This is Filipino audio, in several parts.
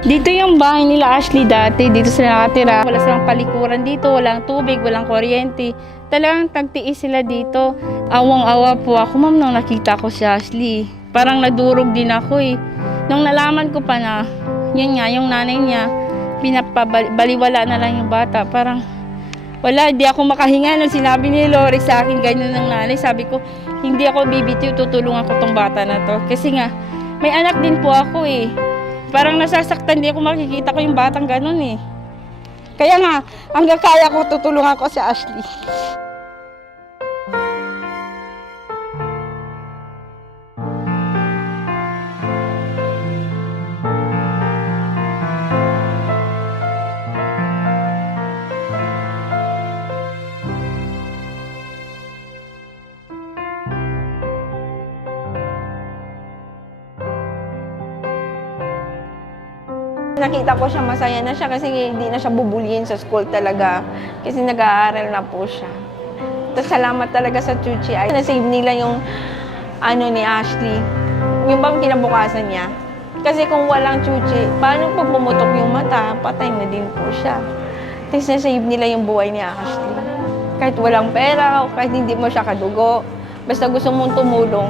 Dito yung bahay nila Ashley dati, dito sila nakatira. Wala silang palikuran dito, walang tubig, walang kuryente. Talagang tagtiis sila dito. Awang-awa po ako, ma'am, nung nakita ko si Ashley. Parang nadurog din ako eh. Nung nalaman ko pa na, yun nga, yung nanay niya, pinapabaliwala na lang yung bata. Parang, wala, hindi ako makahinga. Nung sinabi ni Lori sa akin, ganyan ng nanay, sabi ko, hindi ako bibitiw, tutulungan ko tong bata na to. Kasi nga, may anak din po ako eh. Parang nasasaktan, hindi ako makikita ko yung batang ganun eh. Kaya nga, hanggang kaya ko, tutulungan ko si Ashley. Nakita ko siya, masaya na siya kasi hindi na siya bubulihin sa school talaga. Kasi nag-aaral na po siya. Tapos salamat talaga sa Chuchi ay na-save nila yung ni Ashley. Yung bang kinabukasan niya. Kasi kung walang Chuchi, paano pag pumutok yung mata, patay na din po siya. Tapos na-save nila yung buhay ni Ashley. Kahit walang pera, o kahit hindi mo siya kadugo, basta gusto mong tumulong,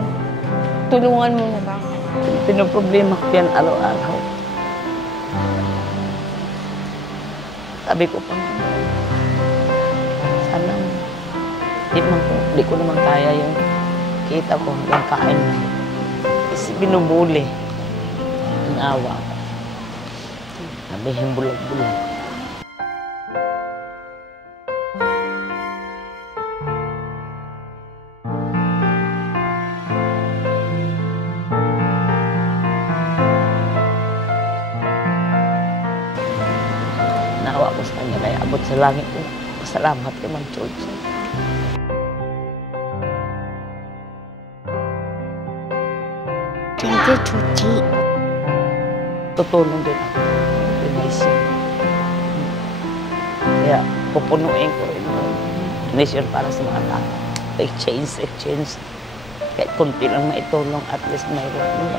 tulungan mo na lang. Pinoproblema ko yan araw-araw. Sabi ko pa, sana di ko naman kaya yung kita ko hanggang kain na. Kasi binubuli ang awa ko. Sabihin bulag-bulag. Nawa ko sa kanya, kaya abot sa langit ko. Pasalamat kay Ma'am Chuchi. Thank you, Chuchi. Tutulong din ako. Donation. Kaya pupunuin ko rin yung donation para sa mga tao. Exchange. Kahit kunti lang maitulong, at least mayroon.